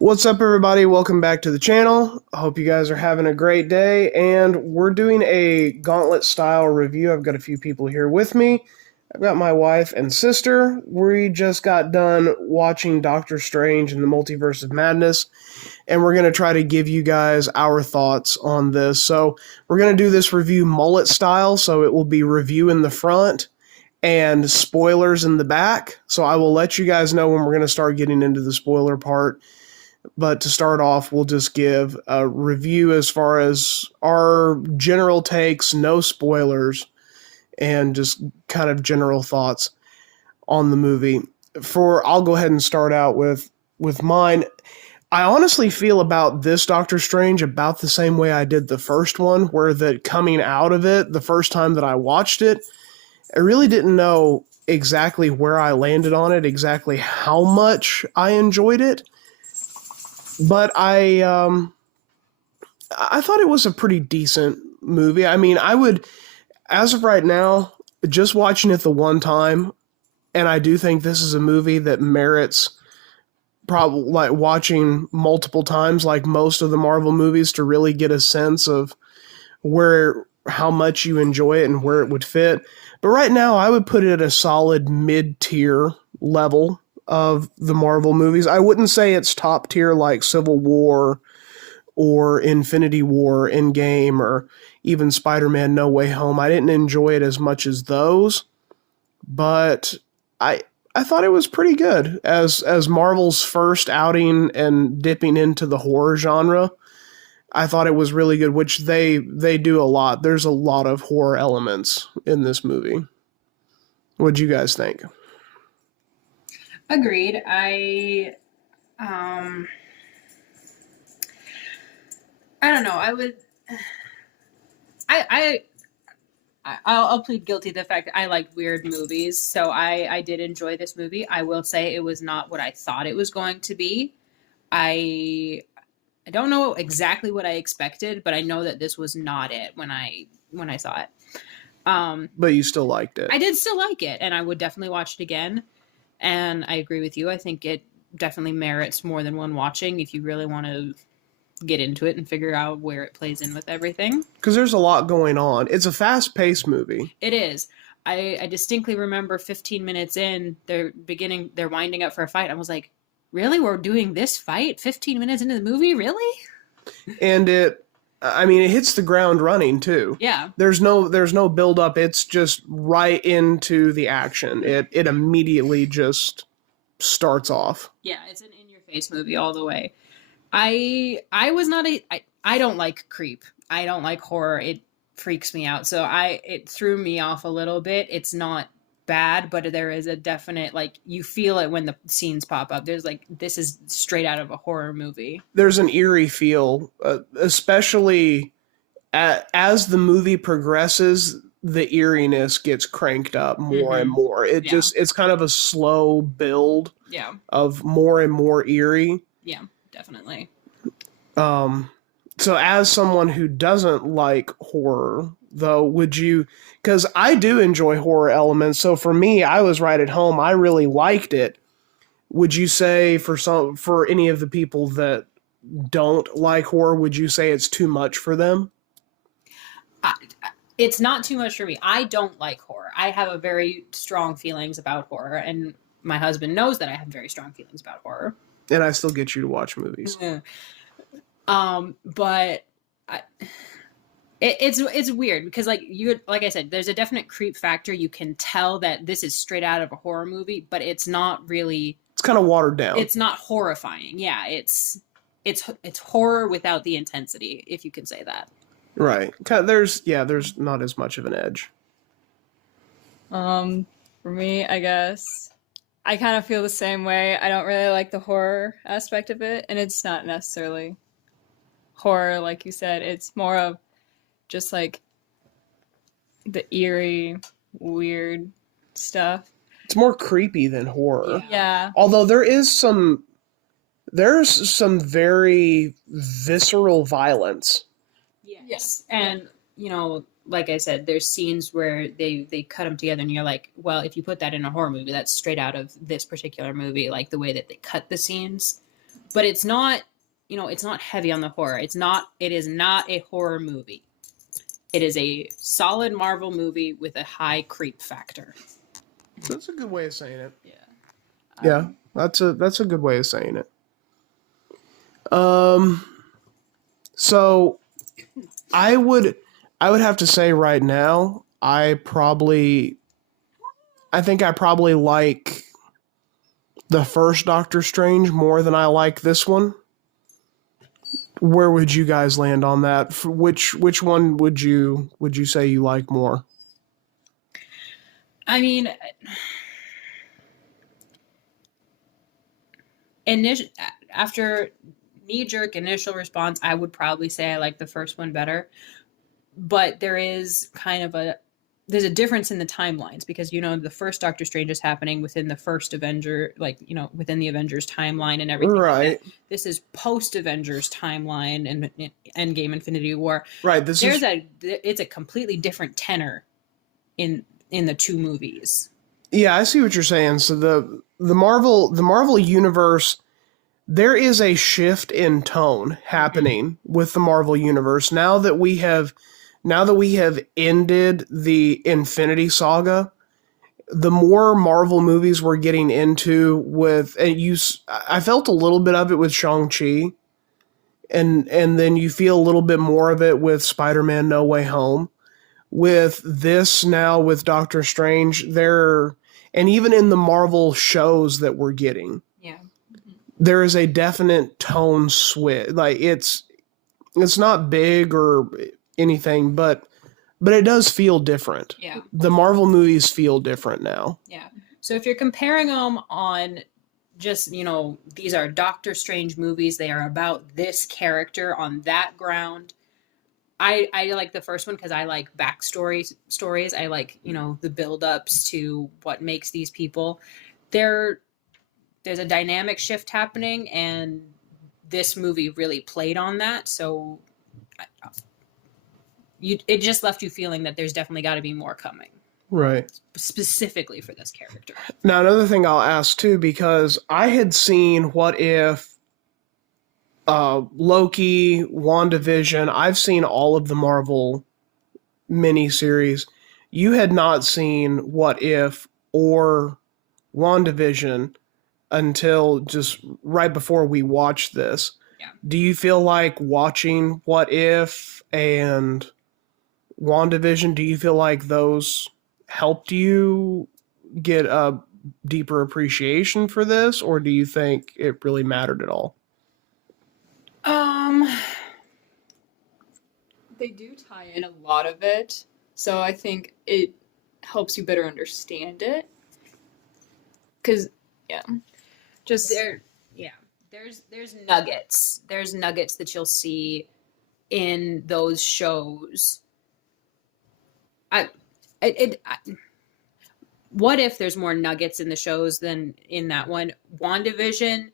What's up, everybody? Welcome back to the channel. I hope you guys are having a great day, and we're doing a gauntlet style review. I've got a few people here with me. I've got my wife and sister. We just got done watching Doctor Strange in the Multiverse of Madness, and we're going to try to give you guys our thoughts on this. So, we're going to do this review mullet style, so it will be review in the front and spoilers in the back. So, I will let you guys know when we're going to start getting into the spoiler part. But to start off, we'll just give a review as far as our general takes, no spoilers, and just kind of general thoughts on the movie. I'll go ahead and start out with mine. I honestly feel about this Doctor Strange about the same way I did the first one, where that coming out of it, the first time that I watched it, I really didn't know exactly where I landed on it, exactly how much I enjoyed it. But I thought it was a pretty decent movie. I mean, I would, as of right now, just watching it the one time, and I do think this is a movie that merits probably like watching multiple times, like most of the Marvel movies, to really get a sense of how much you enjoy it and where it would fit. But right now, I would put it at a solid mid-tier level of the Marvel movies. I wouldn't say it's top tier like Civil War or Infinity War, Endgame, or even Spider-Man No Way Home. I didn't enjoy it as much as those, but I thought it was pretty good as Marvel's first outing and dipping into the horror genre. I thought it was really good, which they do a lot. There's a lot of horror elements in this movie. What'd you guys think? Agreed. I don't know. I'll plead guilty to the fact that I like weird movies, so I did enjoy this movie. I will say it was not what I thought it was going to be. I don't know exactly what I expected, but I know that this was not it when I saw it. But you still liked it. I did still like it, and I would definitely watch it again. And I agree with you. I think it definitely merits more than one watching if you really want to get into it and figure out where it plays in with everything. Because there's a lot going on. It's a fast-paced movie. It is. I distinctly remember 15 minutes in, they're winding up for a fight. I was like, really? We're doing this fight 15 minutes into the movie? Really? And it hits the ground running too. Yeah. There's no build up. It's just right into the action. It immediately just starts off. Yeah, it's an in-your-face movie all the way. I don't like creep. I don't like horror. It freaks me out. So it threw me off a little bit. It's not bad, but there is a definite, like, you feel it when the scenes pop up. There's like, this is straight out of a horror movie. There's an eerie feel, especially as the movie progresses. The eeriness gets cranked up more and more. It's kind of a slow build. Yeah. Of more and more eerie. Yeah, definitely. So as someone who doesn't like horror, though, would you, because I do enjoy horror elements, so for me, I was right at home. I really liked it. Would you say for any of the people that don't like horror, would you say it's too much for them? It's not too much for me. I don't like horror. I have a very strong feelings about horror, and my husband knows that I have very strong feelings about horror. And I still get you to watch movies. Yeah. But it's weird because like I said, there's a definite creep factor. You can tell that this is straight out of a horror movie, but it's not really. It's kind of watered down. It's not horrifying. Yeah, it's horror without the intensity, if you can say that. Right. There's not as much of an edge. For me, I guess I kind of feel the same way. I don't really like the horror aspect of it, and it's not necessarily horror, like you said. It's more of just like the eerie, weird stuff. It's more creepy than horror. Yeah. Although there's some very visceral violence. Yes. And, like I said, there's scenes where they cut them together and you're like, well, if you put that in a horror movie, that's straight out of this particular movie, like the way that they cut the scenes. but it's not, it's not heavy on the horror. It is not a horror movie. It is a solid Marvel movie with a high creep factor. That's a good way of saying it. Yeah. Yeah, that's a good way of saying it. So I would have to say right now, I think I probably like the first Doctor Strange more than I like this one. Where would you guys land on that? Which one would you say you like more? I mean, after knee-jerk initial response, I would probably say I like the first one better. But there is kind of there's a difference in the timelines because, the first Doctor Strange is happening within the first Avenger, within the Avengers timeline and everything. Right. Like this is post-Avengers timeline and Endgame Infinity War. Right. It's a completely different tenor in the two movies. Yeah, I see what you're saying. So the Marvel universe, there is a shift in tone happening with the Marvel universe now that we have ended the Infinity Saga. The more Marvel movies we're getting into I felt a little bit of it with Shang-Chi, and then you feel a little bit more of it with Spider-Man No Way Home. With this now with Doctor Strange, and even in the Marvel shows that we're getting, there is a definite tone switch. Like it's not big or anything, but it does feel different. Yeah. The Marvel movies feel different now. Yeah. So if you're comparing them on just, these are Doctor Strange movies, they are about this character on that ground. I like the first one because I like stories. I like, the build-ups to what makes these people. There's a dynamic shift happening, and this movie really played on that. So it just left you feeling that there's definitely got to be more coming. Right. Specifically for this character. Now, another thing I'll ask, too, because I had seen What If, Loki, WandaVision. I've seen all of the Marvel miniseries. You had not seen What If or WandaVision until just right before we watched this. Yeah. Do you feel like watching What If and WandaVision, do you feel like those helped you get a deeper appreciation for this, or do you think it really mattered at all? They do tie in a lot of it, so I think it helps you better understand it. Because, just there's nuggets. There's nuggets that you'll see in those shows. What if there's more nuggets in the shows than in that one? WandaVision.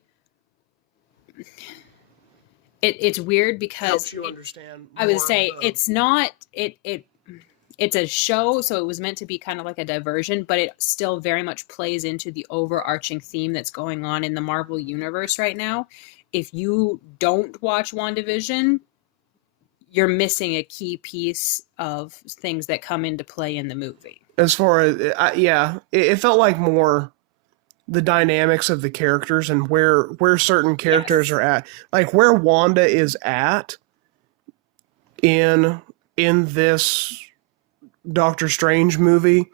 It's weird because helps you understand. I would say it's not it's a show, so it was meant to be kind of like a diversion, but it still very much plays into the overarching theme that's going on in the Marvel universe right now. If you don't watch WandaVision, you're missing a key piece of things that come into play in the movie. As far as it felt like more the dynamics of the characters and where certain characters are at, like where Wanda is at in this Doctor Strange movie,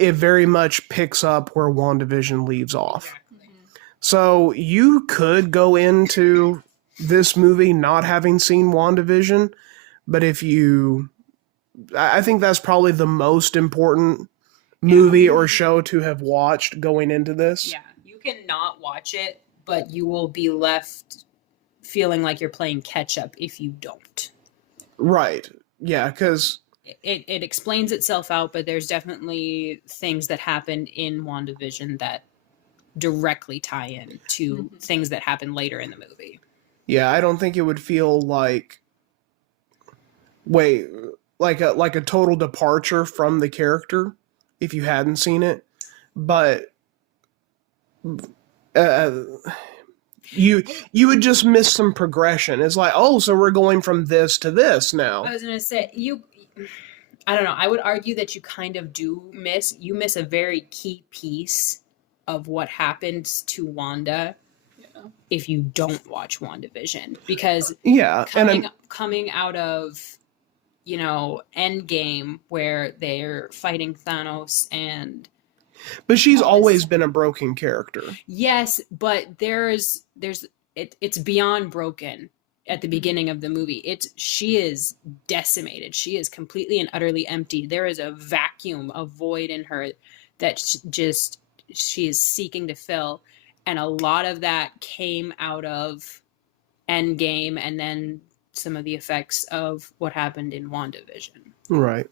it very much picks up where WandaVision leaves off. So you could go into this movie not having seen WandaVision, but I think that's probably the most important movie or show to have watched going into this. Yeah, you can not watch it, but you will be left feeling like you're playing catch up if you don't. Right. Yeah, because it explains itself out, but there's definitely things that happened in WandaVision that directly tie in to things that happen later in the movie. Yeah, I don't think it would feel like a total departure from the character if you hadn't seen it. But You would just miss some progression. It's like, oh, so we're going from this to this now. I was gonna say I don't know. I would argue that you kind of miss a very key piece of what happens to Wanda if you don't watch WandaVision, because coming out of Endgame, where they're fighting Thanos but she's always been a broken character. Yes, but it's beyond broken. At the beginning of the movie, she is decimated. She is completely and utterly empty. There is a vacuum, a void in her that she is seeking to fill, and a lot of that came out of Endgame, and then some of the effects of what happened in WandaVision. Right.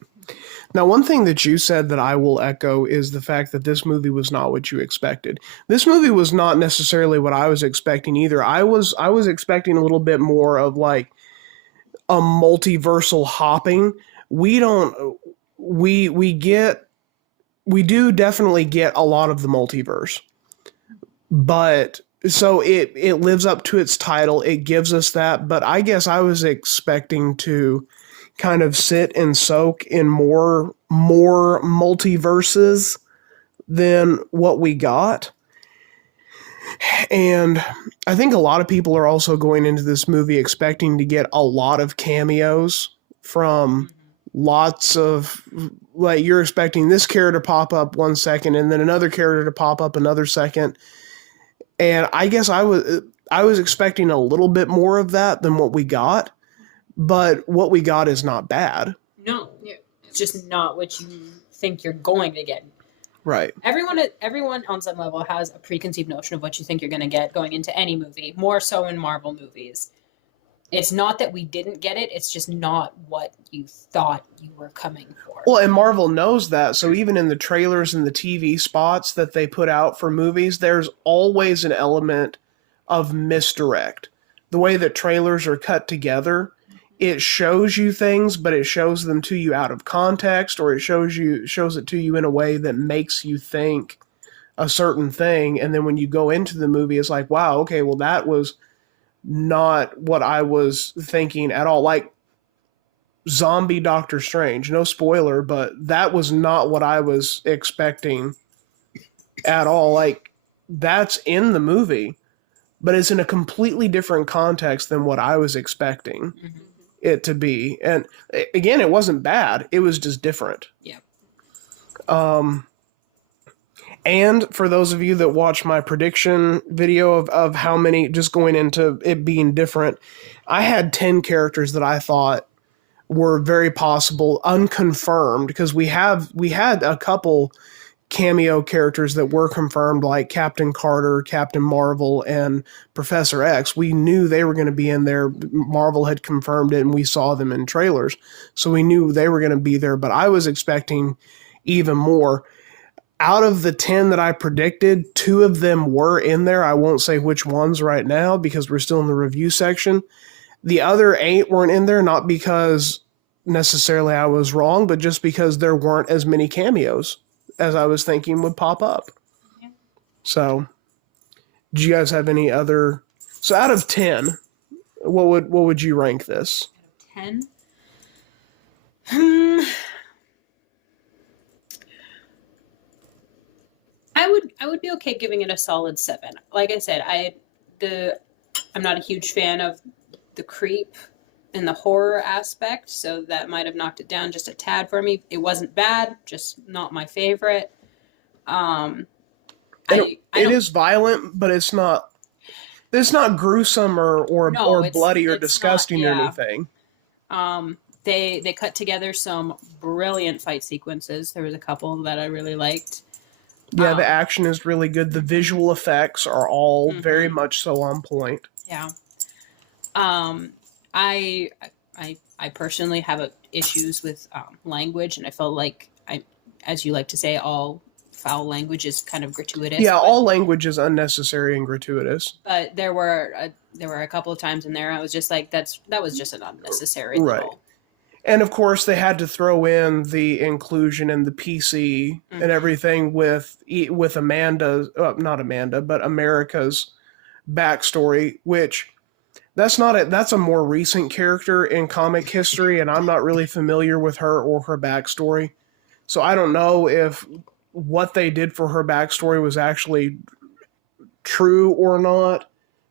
Now, one thing that you said that I will echo is the fact that this movie was not what you expected. This movie was not necessarily what I was expecting either. I was expecting a little bit more of like a multiversal hopping. We do definitely get a lot of the multiverse. But so it lives up to its title. It gives us that, but I guess I was expecting to kind of sit and soak in more multiverses than what we got. And I think a lot of people are also going into this movie expecting to get a lot of cameos from lots of, like, you're expecting this character to pop up 1 second and then another character to pop up another second. And I guess I was expecting a little bit more of that than what we got. But what we got is not bad. No, it's just not what you think you're going to get. Right. Everyone on some level has a preconceived notion of what you think you're going to get going into any movie, more so in Marvel movies. It's not that we didn't get it, it's just not what you thought you were coming for. Well, and Marvel knows that, so even in the trailers and the TV spots that they put out for movies, there's always an element of misdirect. The way that trailers are cut together, it shows you things, but it shows them to you out of context, or it shows it to you in a way that makes you think a certain thing. And then when you go into the movie, it's like, wow, okay, well, that was not what I was thinking at all. Like zombie Doctor Strange, no spoiler, but that was not what I was expecting at all. Like, that's in the movie, but it's in a completely different context than what I was expecting. Mm-hmm. It to be. And again, it wasn't bad. It was just different. Yeah. And for those of you that watch my prediction video of how many, just going into it being different, I had 10 characters that I thought were very possible, unconfirmed, because we had a couple cameo characters that were confirmed, like Captain Carter, Captain Marvel, and Professor X. We knew they were going to be in there. Marvel had confirmed it, and we saw them in trailers, so we knew they were going to be there, but I was expecting even more. Out of the 10 that I predicted, 2 of them were in there. I won't say which ones right now because we're still in the review section. The other 8 weren't in there, not because necessarily I was wrong, but just because there weren't as many cameos as I was thinking would pop up. Yeah. So, do you guys have any other? So, out of 10, what would you rank this? Out of 10, I would be okay giving it a solid 7. Like I said, I'm not a huge fan of the creep and the horror aspect, so that might have knocked it down just a tad for me. It wasn't bad, just not my favorite. It is violent, but it's not gruesome or bloody or disgusting or anything. They cut together some brilliant fight sequences. There was a couple that I really liked. Yeah, the action is really good. The visual effects are all very much so on point. Yeah. I personally have issues with language, and I felt like as you like to say, all foul language is kind of gratuitous. Yeah, all language is unnecessary and gratuitous. But there were a couple of times in there I was just like, that was just an unnecessary right. And of course, they had to throw in the inclusion and the PC and everything with Amanda, not Amanda, but America's backstory, which that's a more recent character in comic history, and I'm not really familiar with her or her backstory. So I don't know if what they did for her backstory was actually true or not,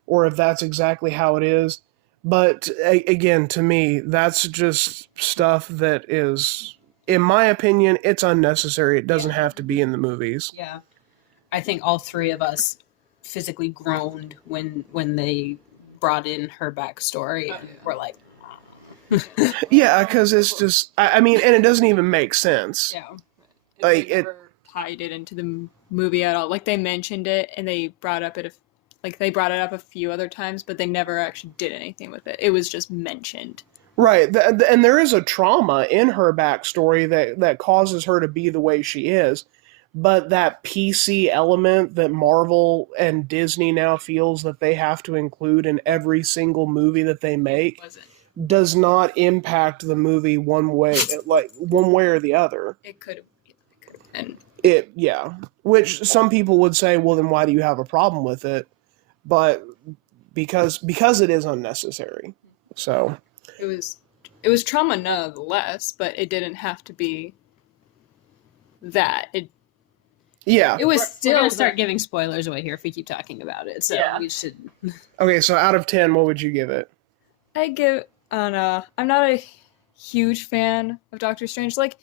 or if that's exactly how it is. But again, to me, that's just stuff that is, in my opinion, it's unnecessary. It doesn't have to be in the movies. Yeah. I think all three of us physically groaned when they brought in her backstory, and we're like, Yeah, because it's just, I mean, and it doesn't even make sense. Yeah. Like, They never tied it into the movie at all. Like, they mentioned it and they brought up it a few other times, but they never actually did anything with it. It was just mentioned. Right, and there is a trauma in her backstory that causes her to be the way she is, but that PC element that Marvel and Disney now feels that they have to include in every single movie that they make does not impact the movie one way or the other. It could have. And which some people would say, well, then why do you have a problem with it? But because it is unnecessary. So it was trauma nonetheless, but it didn't have to be that. It was we're still gonna start giving spoilers away here if we keep talking about it. So we should. Okay, so out of 10, what would you give it? I give I'm not a huge fan of Doctor Strange. Like,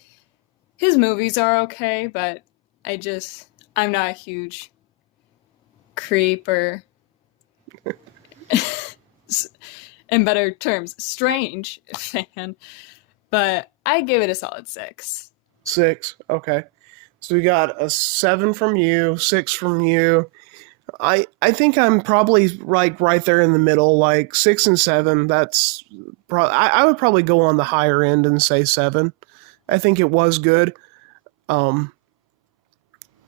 his movies are okay, but I'm not a huge creep or, in better terms, Strange fan. But I give it a solid 6. 6, okay. So we got a 7 from you, 6 from you. I think I'm probably like right there in the middle, like 6 and 7. That's I would probably go on the higher end and say 7. I think it was good.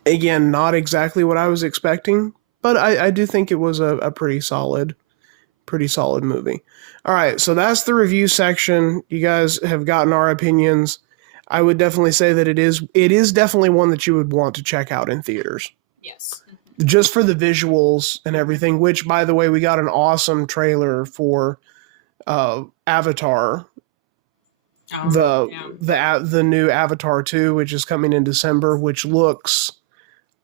Again, not exactly what I was expecting, but I do think it was a pretty solid movie. All right, so that's the review section. You guys have gotten our opinions. I would definitely say that it is definitely one that you would want to check out in theaters. Yes. Just for the visuals and everything, which, by the way, we got an awesome trailer for Avatar. The new Avatar 2, which is coming in December, which looks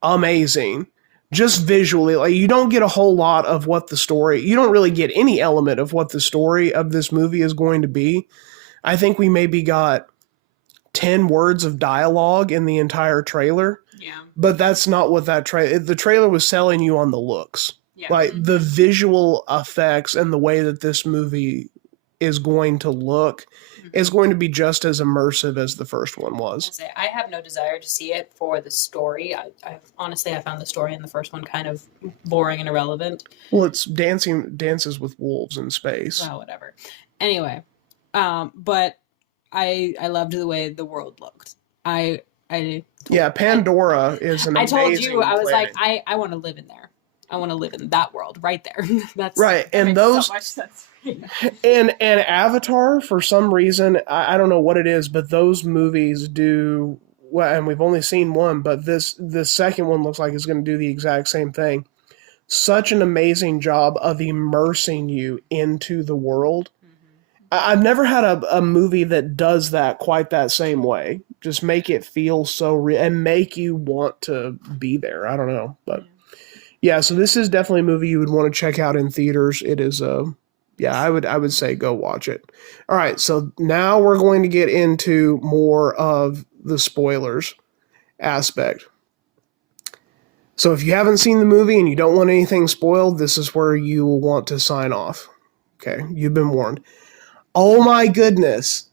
amazing. Just visually, like, you don't get a whole lot of what the story, you don't really get any element of what the story of this movie is going to be. I think we maybe got 10 words of dialogue in the entire trailer. Yeah. But that's not what the trailer was selling you on the looks. Yeah. Like, the visual effects and the way that this movie is going to look is going to be just as immersive as the first one was. I have no desire to see it for the story. I honestly found the story in the first one kind of boring and irrelevant. Well, it's dances with wolves in space. Well, whatever. Anyway, but I loved the way the world looked. Pandora is an amazing I told you, I was planet. like, I want to live in there. I want to live in that world right there. That's right, that and makes those so much sense. and Avatar, for some reason, I don't know what it is, but those movies do well, and we've only seen one, but this second one looks like it's going to do the exact same thing. Such an amazing job of immersing you into the world. I've never had a movie that does that quite that same way. Just make it feel so real and make you want to be there. I don't know, but yeah. So this is definitely a movie you would want to check out in theaters. It is I would say go watch it. All right, so now we're going to get into more of the spoilers aspect. So if you haven't seen the movie and you don't want anything spoiled, this is where you will want to sign off. Okay, you've been warned. Oh my goodness.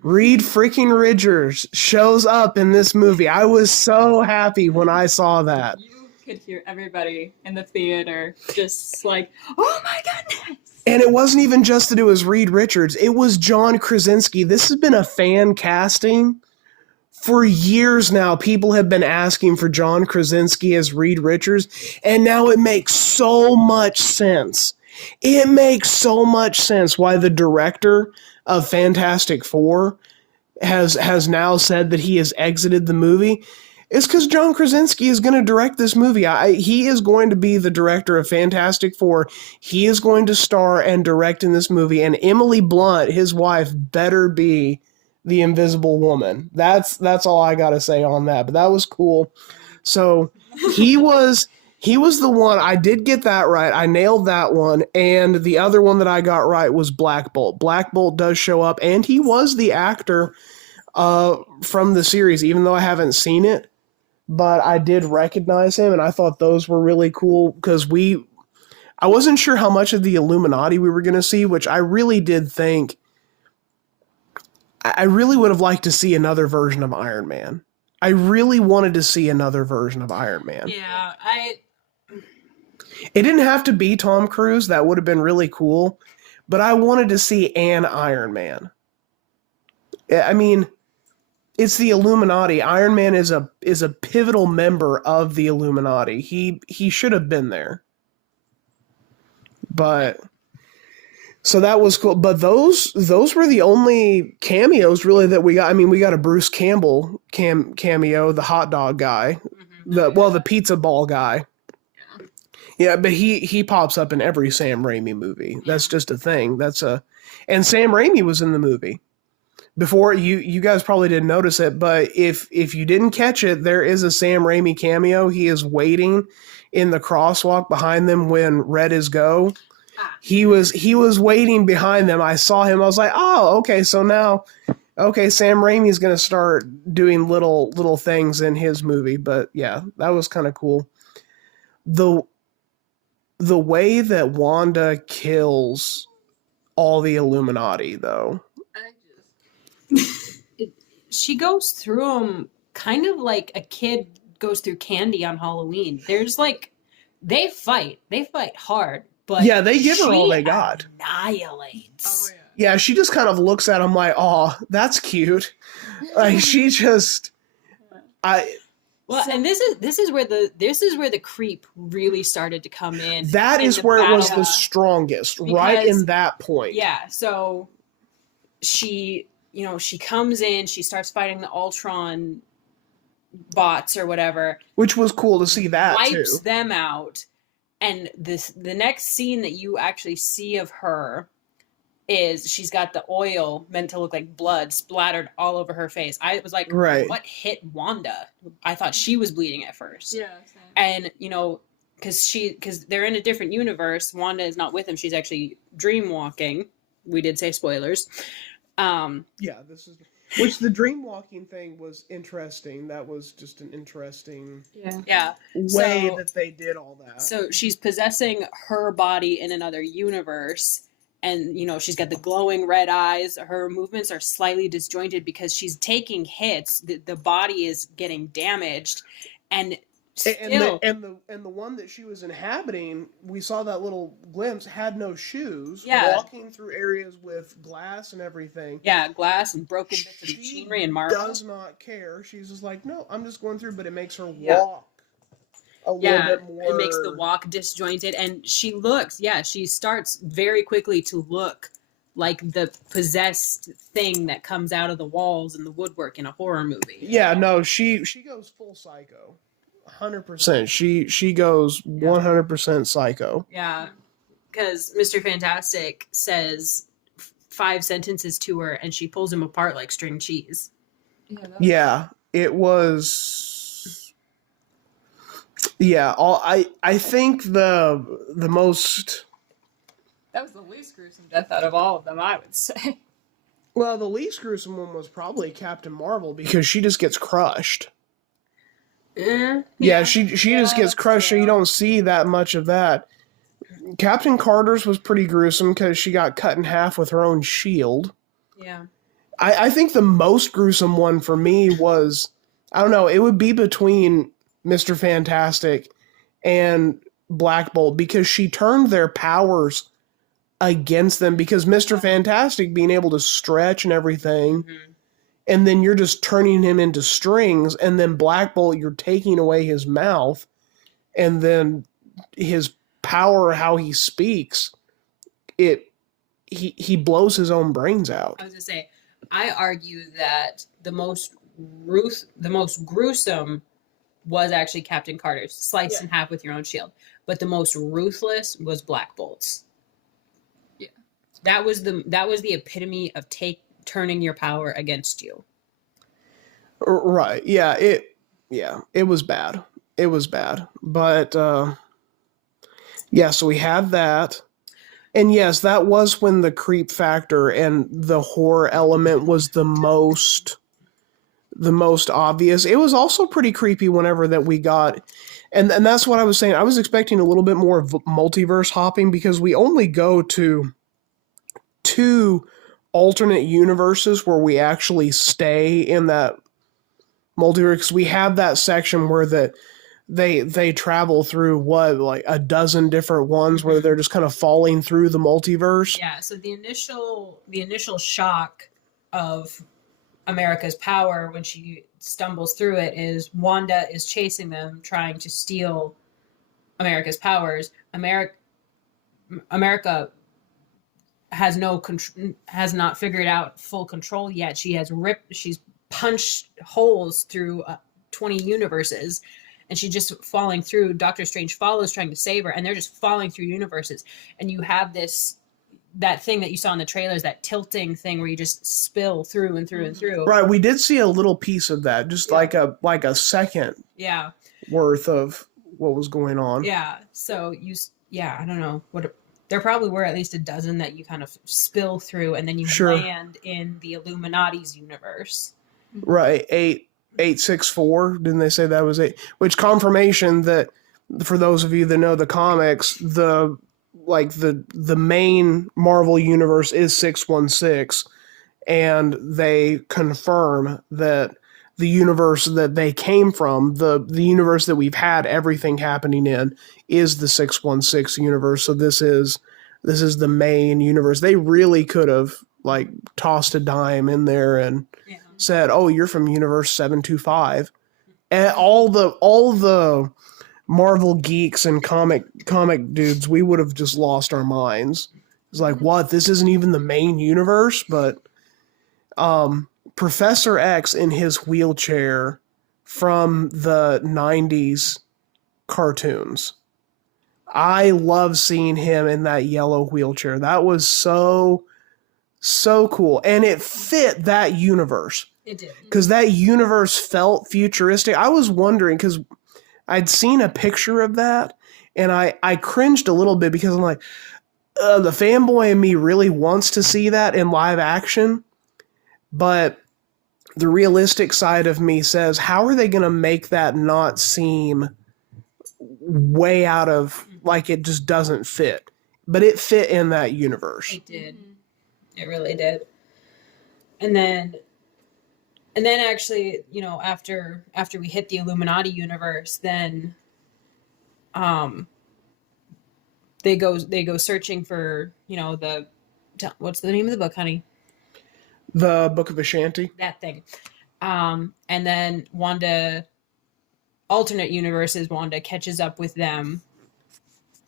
Reed freaking Richards shows up in this movie. I was so happy when I saw that. You could hear everybody in the theater just like, oh my goodness. And it wasn't even just that it was Reed Richards. It was John Krasinski. This has been a fan casting for years now. People have been asking for John Krasinski as Reed Richards, and now it makes so much sense. It makes so much sense why the director of Fantastic Four has now said that he has exited the movie. It's because John Krasinski is going to direct this movie. He is going to be the director of Fantastic Four. He is going to star and direct in this movie. And Emily Blunt, his wife, better be the Invisible Woman. That's all I got to say on that. But that was cool. So he was the one. I did get that right. I nailed that one. And the other one that I got right was Black Bolt. Black Bolt does show up, and he was the actor from the series, even though I haven't seen it. But I did recognize him, and I thought those were really cool because I wasn't sure how much of the Illuminati we were going to see, which I really did think. I really would have liked to see another version of Iron Man. I really wanted to see another version of Iron Man. Yeah, It didn't have to be Tom Cruise. That would have been really cool. But I wanted to see an Iron Man. I mean, it's the Illuminati. Iron Man is a pivotal member of the Illuminati. He should have been there. But so that was cool. But those were the only cameos really that we got. I mean, we got a Bruce Campbell cameo, the hot dog guy, the pizza ball guy. Yeah, but he pops up in every Sam Raimi movie. That's just a thing. And Sam Raimi was in the movie. Before, you guys probably didn't notice it, but if you didn't catch it, there is a Sam Raimi cameo. He is waiting in the crosswalk behind them when red is go. He was waiting behind them. I saw him. I was like, oh, okay. So now, okay, Sam Raimi's gonna start doing little things in his movie. But yeah, that was kind of cool. The way that Wanda kills all the Illuminati, though. She goes through them kind of like a kid goes through candy on Halloween. There's they fight hard, but yeah, they give her all they got. Annihilates. Oh, yeah. Yeah, she just kind of looks at him like, "Oh, that's cute." Like she just, Well, and this is where the creep really started to come in. That is where it was the strongest, right in that point. Yeah, so she comes in, she starts fighting the Ultron bots or whatever, which was cool to see that wipes too. them out, and the next scene that you actually see of her is she's got the oil meant to look like blood splattered all over her face. I was like, right. What hit Wanda? I thought she was bleeding at first. Yeah. And Same. because they're in a different universe, Wanda is not with him. She's actually dream walking. We did say spoilers. Which the dream walking thing was interesting. That was just an interesting way that they did all that. So she's possessing her body in another universe, and she's got the glowing red eyes. Her movements are slightly disjointed because she's taking hits. The body is getting damaged, and still, and the one that she was inhabiting, we saw that little glimpse, had no shoes, walking through areas with glass and everything. Yeah, glass and broken bits of machinery and marble. She does not care. She's just like, no, I'm just going through, but it makes her walk a little bit more. It makes the walk disjointed, and she starts very quickly to look like the possessed thing that comes out of the walls and the woodwork in a horror movie. Yeah, no, she goes full psycho. 100%. She goes 100% psycho. Yeah, because Mr. Fantastic says 5 sentences to her, and she pulls him apart like string cheese. Yeah, it was. Yeah, I think the most. That was the least gruesome death out of all of them, I would say. Well, the least gruesome one was probably Captain Marvel because she just gets crushed. Yeah, she just gets crushed, so you don't see that much of that. Captain Carter's was pretty gruesome because she got cut in half with her own shield. Yeah. I think the most gruesome one for me was, I don't know, it would be between Mr. Fantastic and Black Bolt because she turned their powers against them because Mr. Fantastic being able to stretch and everything, and then you're just turning him into strings, and then Black Bolt, you're taking away his mouth, and then his power, how he speaks, he blows his own brains out. I was gonna say, I argue that the most gruesome was actually Captain Carter's, sliced in half with your own shield. But the most ruthless was Black Bolt's. Yeah. That was the epitome of turning your power against you. Right. Yeah, it was bad. It was bad. But yeah, so we had that. And yes, that was when the creep factor and the horror element was the most obvious. It was also pretty creepy whenever that we got, and that's what I was saying. I was expecting a little bit more multiverse hopping because we only go to 2 alternate universes where we actually stay in that multiverse. 'Cause we have that section where they travel through like a dozen different ones where they're just kind of falling through the multiverse. Yeah, so the initial shock of America's power when she stumbles through it is Wanda is chasing them, trying to steal America's powers. America has has not figured out full control yet. She's punched holes through 20 universes, and she's just falling through. Doctor Strange follows, trying to save her, and they're just falling through universes. And you have that thing that you saw in the trailers, that tilting thing where you just spill through and through and through. Right, we did see a little piece of that, just like a second worth of what was going on. Yeah, so I don't know what. There probably were at least a dozen that you kind of spill through, and then you land in the Illuminati's universe. Right, 864. Didn't they say that was 8? Which confirmation that, for those of you that know the comics, the main Marvel universe is 616, and they confirm that the universe that they came from, the universe that we've had everything happening in, is the 616 universe. So this is the main universe. They really could have like tossed a dime in there and said, "Oh, you're from universe 725." And all the Marvel geeks and comic dudes, we would have just lost our minds. It's like, what? This isn't even the main universe? But Professor X in his wheelchair from the 90s cartoons. I love seeing him in that yellow wheelchair. That was so cool. And it fit that universe. It did. Because that universe felt futuristic. I was wondering, because I'd seen a picture of that, and I cringed a little bit because I'm like, the fanboy in me really wants to see that in live action, but the realistic side of me says, how are they going to make that not seem way out of, like it just doesn't fit? But it fit in that universe. It did. It really did. And then actually, after we hit the Illuminati universe, then they go searching for, what's the name of the book, honey? The Book of Ashanti. That thing. And then alternate universes, Wanda catches up with them,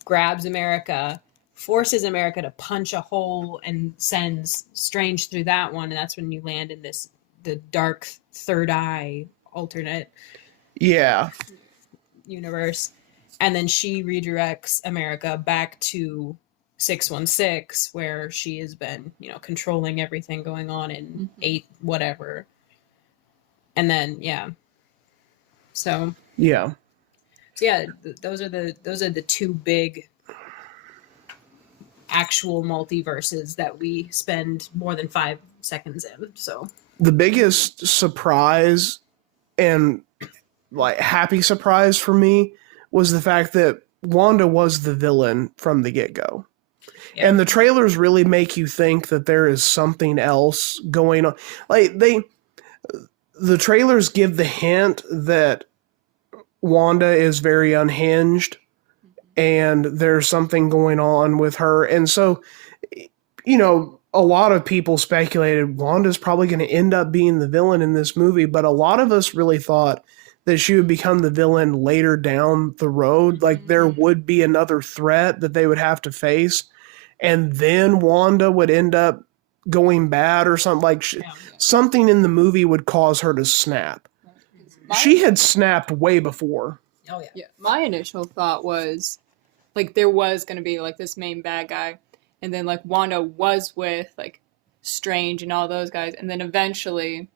grabs America, forces America to punch a hole, and sends Strange through that one, and that's when you land in the dark third eye alternate universe. And then she redirects America back to 616, where she has been, controlling everything going on in 8 whatever. And then those are the 2 big actual multiverses that we spend more than 5 seconds in. So the biggest surprise and like happy surprise for me was the fact that Wanda was the villain from the get-go. Yeah. And the trailers really make you think that there is something else going on. Like the trailers give the hint that Wanda is very unhinged and there's something going on with her. And so, a lot of people speculated Wanda's probably going to end up being the villain in this movie, but a lot of us really thought that she would become the villain later down the road. Like there would be another threat that they would have to face, and then Wanda would end up going bad or something. Like something in the movie would cause her to snap. she had snapped way before. Oh yeah. Yeah, my initial thought was, like, there was going to be, like, this main bad guy, and then, like, Wanda was with, like, Strange and all those guys, and then eventually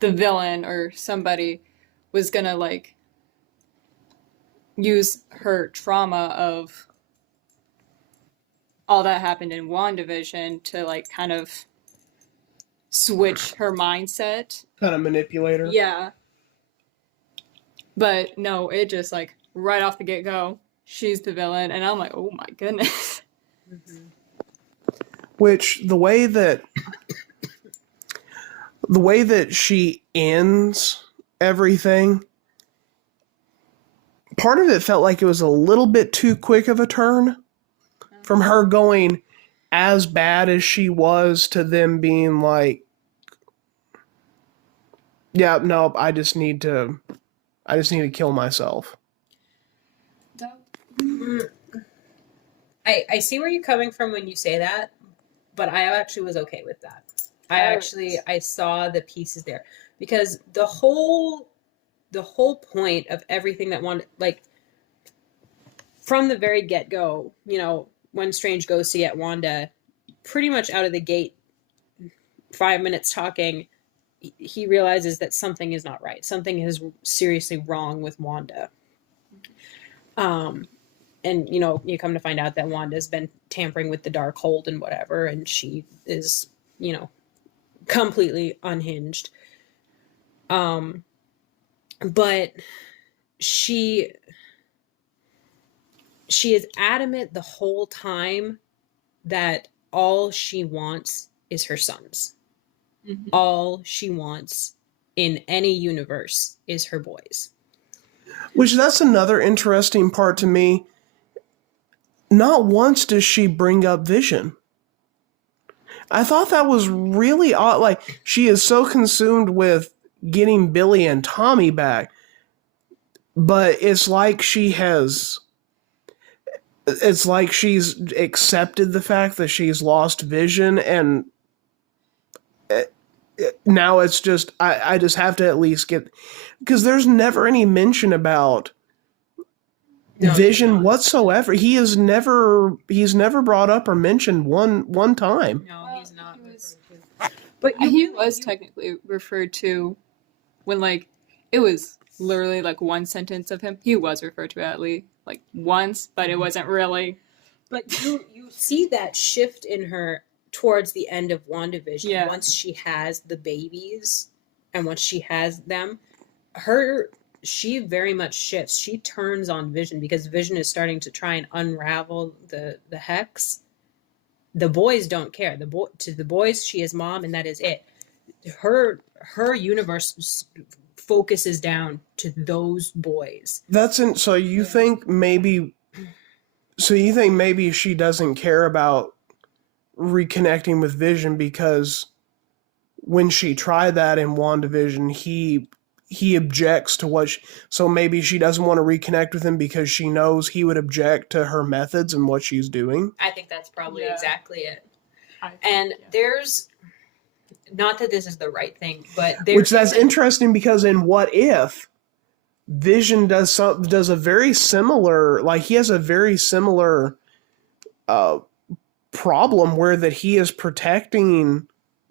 the villain or somebody was going to, like, use her trauma of all that happened in WandaVision to, like, kind of switch her mindset. Kind of manipulator. Yeah. But no, it just, like, right off the get-go, she's the villain, and I'm like, oh my goodness. Mm-hmm. Which, the way that she ends everything, part of it felt like it was a little bit too quick of a turn from her going as bad as she was to them being like, yeah, no, I just need to kill myself. I see where you're coming from when you say that, but I actually was okay with that. I saw the pieces there, because the whole point of everything that Wanda, like, from the very get-go, you know, when Strange goes to get Wanda, pretty much out of the gate, 5 minutes talking, he realizes that something is not right. Something is seriously wrong with Wanda. And, you know, you come to find out that Wanda's been tampering with the Darkhold and whatever, and she is, you know, completely unhinged. But she is adamant the whole time that all she wants is her sons. Mm-hmm. All she wants in any universe is her boys. Which, that's another interesting part to me. Not once does she bring up Vision. I thought that was really odd. Like, she is so consumed with getting Billy and Tommy back, but it's like she's accepted the fact that she's lost Vision, and now it's just, I just have to at least get, because there's never any mention about Vision whatsoever. He's never brought up or mentioned one time. No, he's not. But he was technically referred to when, like, it was literally like one sentence of him. He was referred to at least like once, but it wasn't really. But you see that shift in her towards the end of WandaVision. Yeah. Once she has the babies and once she has them, she very much shifts. She turns on Vision because Vision is starting to try and unravel the hex. The boys don't care. To the boys, she is mom, and that is it. Her universe focuses down to those boys. So you think maybe she doesn't care about reconnecting with Vision because when she tried that in WandaVision, he objects to so maybe she doesn't want to reconnect with him because she knows he would object to her methods and what she's doing. I think that's probably exactly it. There's, not that this is the right thing, but that's interesting, because in What If, Vision does a very similar, like, he has a very similar problem where that he is protecting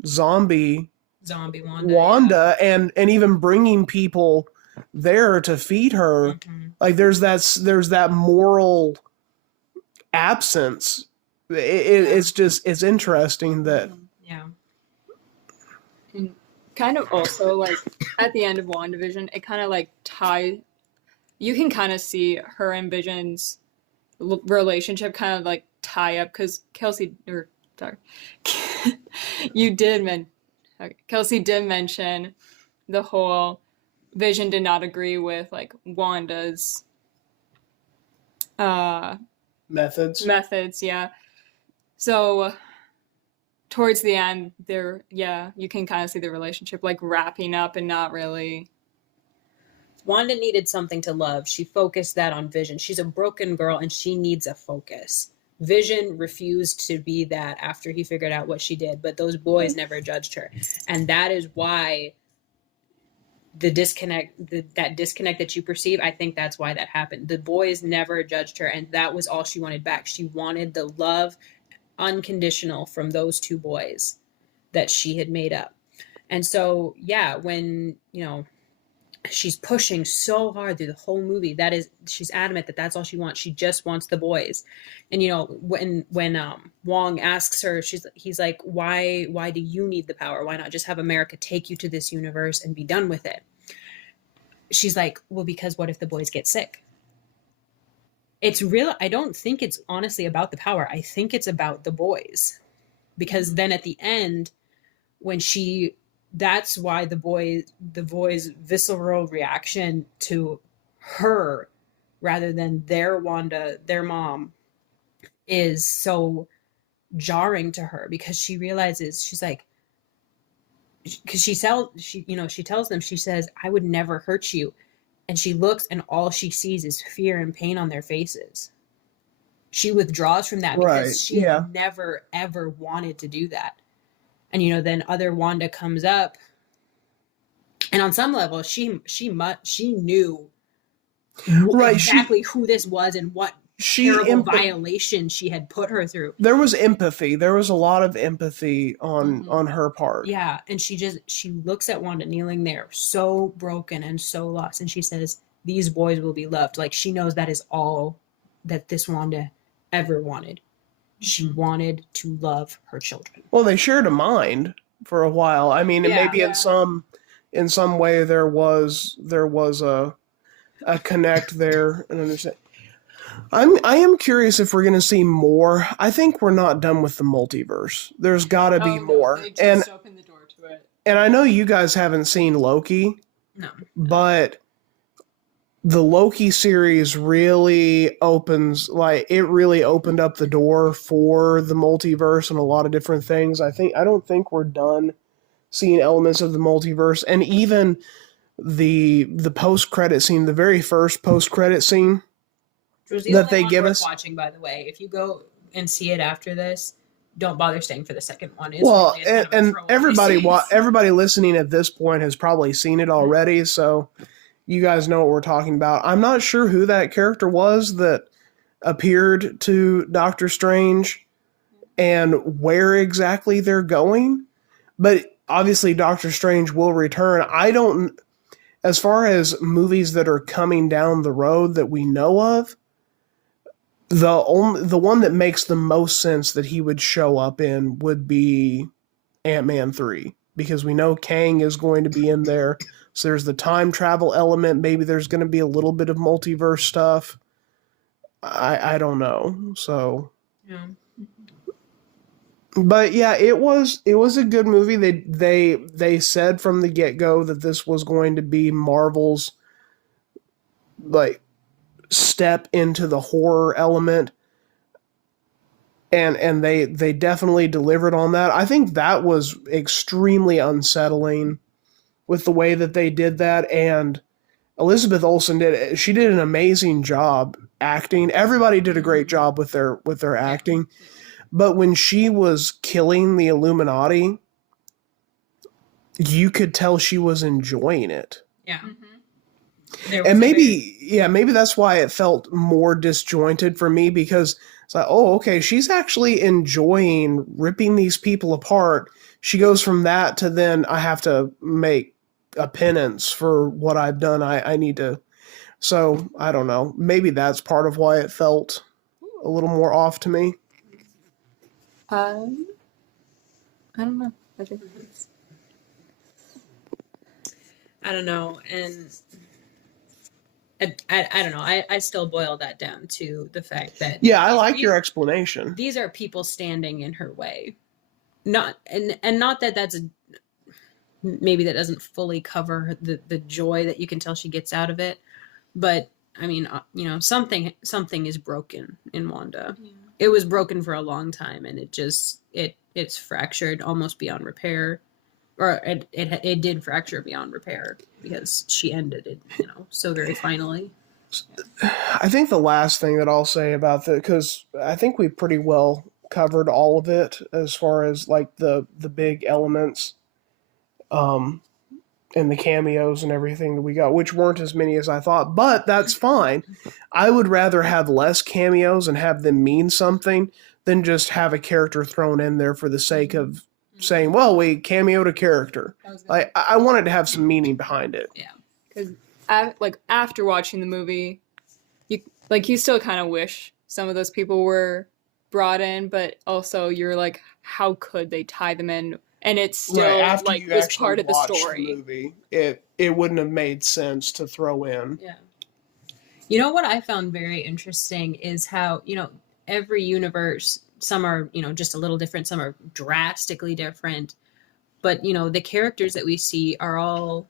zombie Wanda, yeah. and even bringing people there to feed her. Mm-hmm. Like, there's that moral absence. It's interesting that and kind of also, like, at the end of WandaVision, it kind of like you can kind of see her and Vision's relationship kind of like tie up, because Kelsey did mention the whole Vision did not agree with, like, Wanda's methods, yeah. So towards the end, you can kind of see the relationship, like, wrapping up and not really. Wanda needed something to love. She focused that on Vision. She's a broken girl and she needs a focus. Vision refused to be that after he figured out what she did, but those boys never judged her. And that is why the disconnect, that disconnect that you perceive, I think that's why that happened. The boys never judged her, and that was all she wanted back. She wanted the love, unconditional, from those two boys that she had made up. And so, yeah, when, she's pushing so hard through the whole movie, she's adamant that that's all she wants. She just wants the boys. And when Wong asks her, he's like, why do you need the power? Why not just have America take you to this universe and be done with it? She's like, well, because what if the boys get sick? It's real. I don't think it's honestly about the power. I think it's about the boys, because then at the end, that's why the boys' visceral reaction to her rather than their Wanda, their mom, is so jarring to her, because she realizes, she's like, because she tells them, she says, I would never hurt you. And she looks, and all she sees is fear and pain on their faces. She withdraws from that because she never, ever wanted to do that. And, then other Wanda comes up. And on some level, she knew exactly who this was and what terrible violation she had put her through. There was empathy. There was a lot of empathy on her part. Yeah, and she looks at Wanda kneeling there, so broken and so lost, and she says, these boys will be loved. Like, she knows that is all that this Wanda ever wanted. She wanted to love her children. Well, they shared a mind for a while. I mean, maybe in some way there was a connect there and understand. I am curious if we're going to see more. I think we're not done with the multiverse. There's got to be more. They just opened the door to it. And I know you guys haven't seen Loki. No. But the Loki series really opened up the door for the multiverse and a lot of different things. I don't think we're done seeing elements of the multiverse, and even the post-credit scene, the very first post-credit scene that they give us. Watching, by the way, if you go and see it after this, don't bother staying for the second one. And everybody listening at this point has probably seen it already, so you guys know what we're talking about. I'm not sure who that character was that appeared to Doctor Strange and where exactly they're going, but obviously Doctor Strange will return. As far as movies that are coming down the road that we know of, the one that makes the most sense that he would show up in would be Ant-Man 3, because we know Kang is going to be in there. So there's the time travel element. Maybe there's going to be a little bit of multiverse stuff. I don't know. So, yeah. But yeah, it was a good movie. They said from the get-go that this was going to be Marvel's step into the horror element, and they definitely delivered on that. I think that was extremely unsettling with the way that they did that, and Elizabeth Olsen did an amazing job acting. Everybody did a great job with their acting, but when she was killing the Illuminati, you could tell she was enjoying it. Yeah. Mm-hmm. And maybe that's why it felt more disjointed for me, because it's like, oh, okay, she's actually enjoying ripping these people apart. She goes from that to then I have to make a penance for what I've done. I need to. So I don't know. Maybe that's part of why it felt a little more off to me. I don't know. I don't know, and I don't know. I still boil that down to the fact that I like your explanation. These are people standing in her way, not that that's maybe that doesn't fully cover the joy that you can tell she gets out of it, but I mean, something is broken in Wanda. Yeah. It was broken for a long time, and it's fractured almost beyond repair. Or it did fracture beyond repair because she ended it, so very finally. I think the last thing that I'll say about that, because I think we pretty well covered all of it as far as the big elements. and the cameos and everything that we got, which weren't as many as I thought, but that's fine. I would rather have less cameos and have them mean something than just have a character thrown in there for the sake of saying, well, we cameoed a character. I wanted to have some meaning behind it. Yeah. Because, like, after watching the movie, you still kind of wish some of those people were brought in, but also you're like, how could they tie them in? And it's still after like you was actually part of the watched story. The movie, it wouldn't have made sense to throw in. Yeah. You know what I found very interesting is how, every universe, some are, just a little different, some are drastically different. But, the characters that we see are all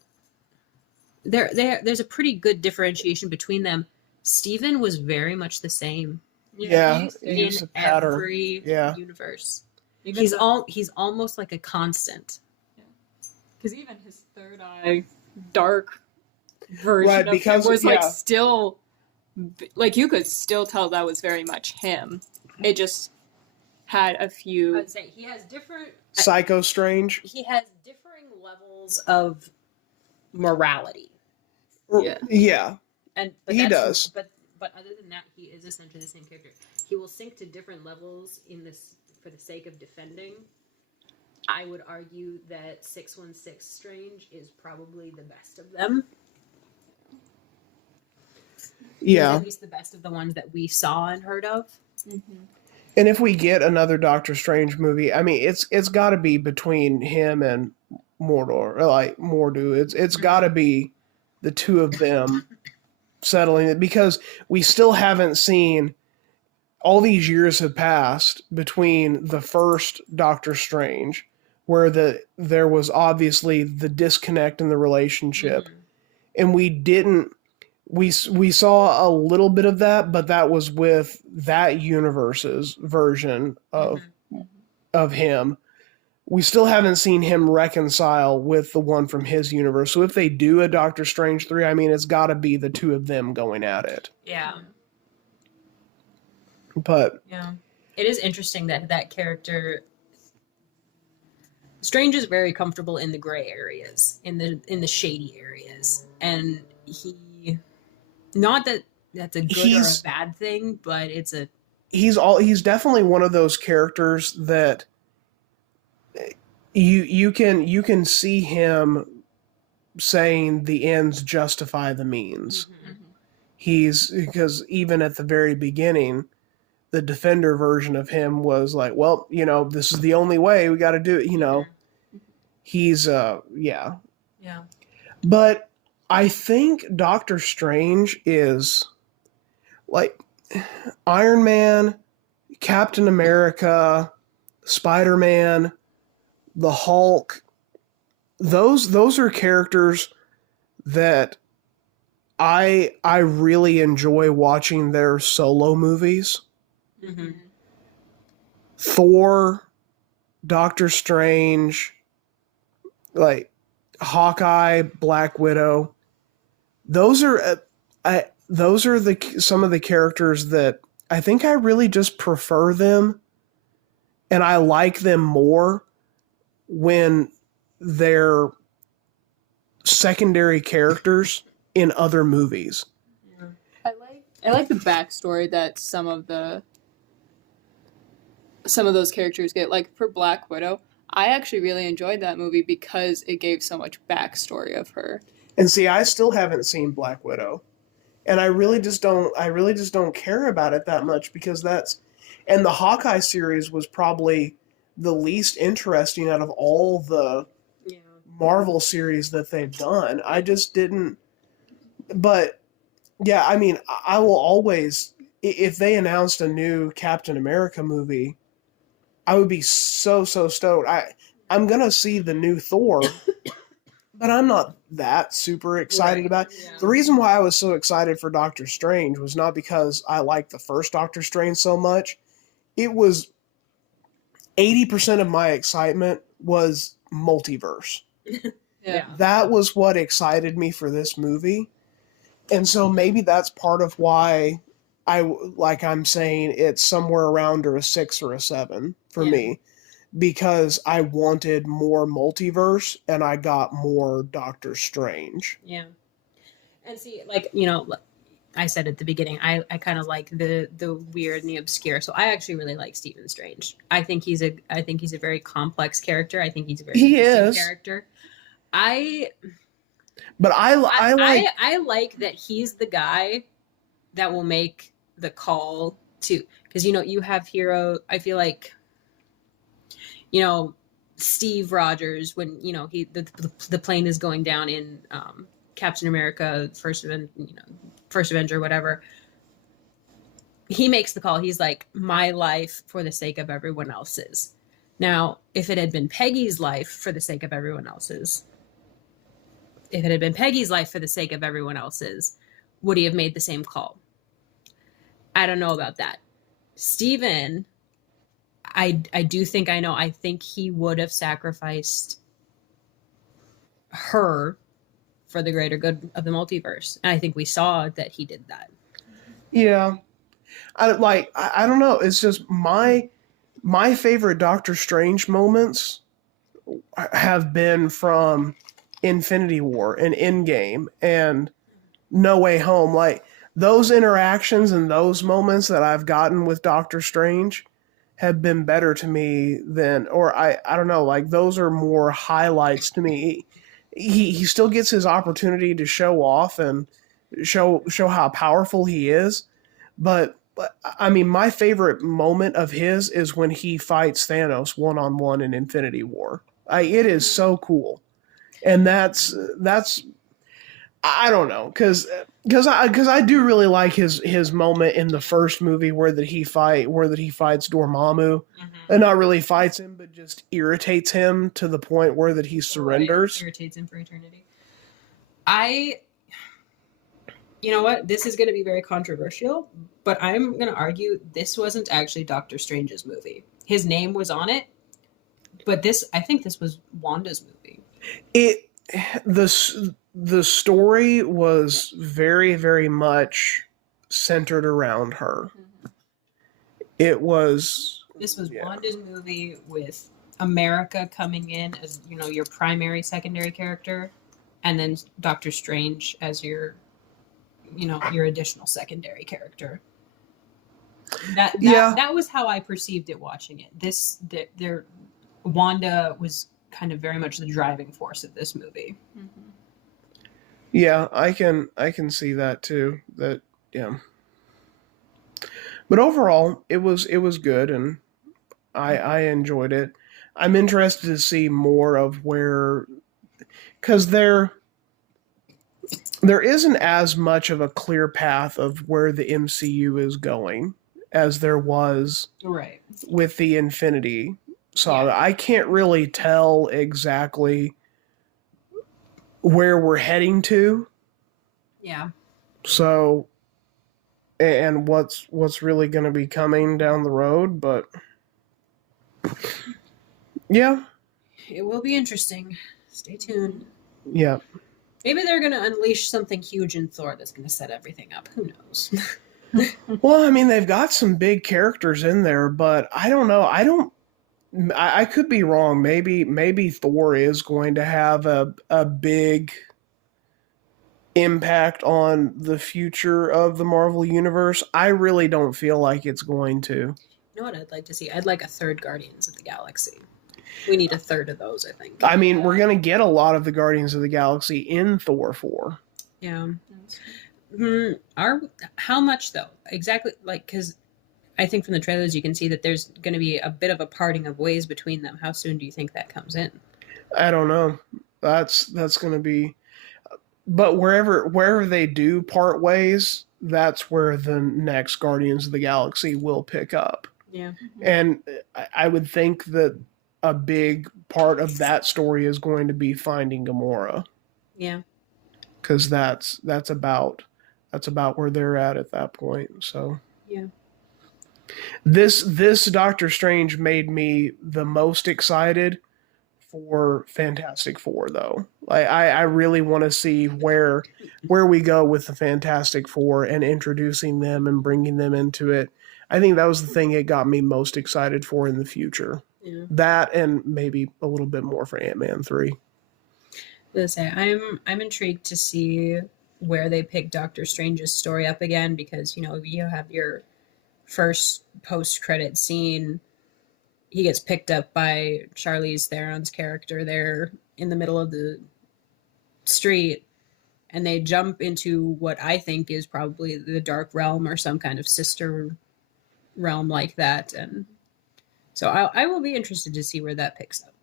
there's a pretty good differentiation between them. Steven was very much the same. Yeah, in he's a pattern. every universe. Even He's almost like a constant. Because even his third eye, dark version of him was like still, like you could still tell that was very much him. It just had a few. I'd say he has different. Psycho Strange. He has differing levels of morality. Yeah. But he does. But other than that, he is essentially the same character. He will sink to different levels in this for the sake of defending. I would argue that 616 Strange is probably the best of them. Yeah. He's at least the best of the ones that we saw and heard of. Mm-hmm. And if we get another Doctor Strange movie, I mean, it's got to be between him and Mordor, or like Mordo. It's got to be the two of them settling it, because we still haven't seen. All these years have passed between the first Doctor Strange, where there was obviously the disconnect in the relationship, and we saw a little bit of that, but that was with that universe's version of him. We still haven't seen him reconcile with the one from his universe. So if they do a Doctor Strange 3, I mean, it's got to be the two of them going at it. Yeah. But yeah, it is interesting that character Strange is very comfortable in the gray areas, in the shady areas, and he, not that that's a good or a bad thing, but it's a he's definitely one of those characters that you can see him saying the ends justify the means. Because even at the very beginning, the Defender version of him was like, well, this is the only way, we got to do it, He's, yeah. But I think Doctor Strange is, like, Iron Man, Captain America, Spider-Man, the Hulk, those are characters that I really enjoy watching their solo movies. Thor, Doctor Strange, like Hawkeye, Black Widow. Those are some of the characters that I think I really just prefer them, and I like them more when they're secondary characters in other movies. I like the backstory that some of those characters get. Like for Black Widow, I actually really enjoyed that movie because it gave so much backstory of her. And see, I still haven't seen Black Widow, and I really just don't care about it that much, because and the Hawkeye series was probably the least interesting out of all the Marvel series that they've done. I just didn't. But yeah, I mean, I will always, if they announced a new Captain America movie, I would be so stoked. I'm gonna see the new Thor, but I'm not that super excited about it. The reason why I was so excited for Doctor Strange was not because I liked the first Doctor Strange so much. It was 80% of my excitement was multiverse. That was what excited me for this movie. And so maybe that's part of why I'm saying it's somewhere around a 6 or a 7 for me. because I wanted more multiverse and I got more Doctor Strange. Yeah. And see, like, I said at the beginning, I kind of like the weird and the obscure. So I actually really like Stephen Strange. I think he's a very complex character. I think he's a very interesting character. But I like I like that he's the guy that will make the call to, because you have hero. I feel like Steve Rogers, when the plane is going down in Captain America First Avenger, whatever. He makes the call. He's like, my life for the sake of everyone else's. Now, if it had been Peggy's life for the sake of everyone else's, would he have made the same call? I don't know about that. Steven, I do think I know. I think he would have sacrificed her for the greater good of the multiverse. And I think we saw that he did that. Yeah. I don't know. It's just my favorite Doctor Strange moments have been from Infinity War and Endgame and No Way Home. Like, those interactions and those moments that I've gotten with Doctor Strange have been better to me than, or I don't know, like, those are more highlights to me. He still gets his opportunity to show off and show how powerful he is, but I mean, my favorite moment of his is when he fights Thanos one-on-one in Infinity War. It is so cool, and that's I don't know, because I do really like his moment in the first movie where he fights Dormammu, and not really fights him, but just irritates him to the point where he surrenders. Right. Irritates him for eternity. You know what? This is going to be very controversial, but I'm going to argue this wasn't actually Doctor Strange's movie. His name was on it, but I think this was Wanda's movie. The story was very, very much centered around her. This was Wanda's movie, with America coming in as, your primary secondary character, and then Doctor Strange as your additional secondary character. That was how I perceived it watching it. Wanda was kind of very much the driving force of this movie. Mm-hmm. Yeah, I can see that too. Yeah. But overall, it was good, and I enjoyed it. I'm interested to see more of where, because there isn't as much of a clear path of where the MCU is going as there was with the Infinity Saga. Yeah. I can't really tell exactly where we're heading to. Yeah. So, and what's really going to be coming down the road, but yeah. It will be interesting. Stay tuned. Yeah. Maybe they're going to unleash something huge in Thor that's going to set everything up. Who knows? Well, I mean, they've got some big characters in there, but I don't know. I could be wrong. Maybe Thor is going to have a big impact on the future of the Marvel Universe. I really don't feel like it's going to. You know what I'd like to see? I'd like a third Guardians of the Galaxy. We need a third of those, I think. I mean, we're going to get a lot of the Guardians of the Galaxy in Thor 4. Yeah. How much, though? Exactly, because I think from the trailers you can see that there's going to be a bit of a parting of ways between them. How soon do you think that comes in? I don't know. That's going to be... But wherever they do part ways, that's where the next Guardians of the Galaxy will pick up. Yeah. And I would think that a big part of that story is going to be finding Gamora. Yeah. Because that's about where they're at that point. So yeah. This Doctor Strange made me the most excited for Fantastic Four, though. I really want to see where we go with the Fantastic Four and introducing them and bringing them into it. I think that was the thing it got me most excited for in the future. Yeah. That and maybe a little bit more for Ant-Man 3. Let's say I'm intrigued to see where they pick Doctor Strange's story up again, because you have your first post-credit scene. He gets picked up by Charlize Theron's character there in the middle of the street, and they jump into what I think is probably the Dark Realm or some kind of sister realm like that. And so I will be interested to see where that picks up.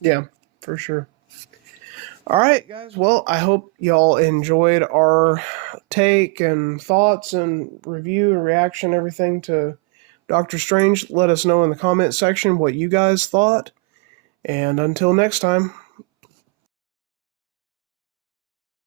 Yeah, for sure. All right, guys. Well, I hope y'all enjoyed our take and thoughts and review and reaction, everything to Doctor Strange. Let us know in the comment section what you guys thought. And until next time.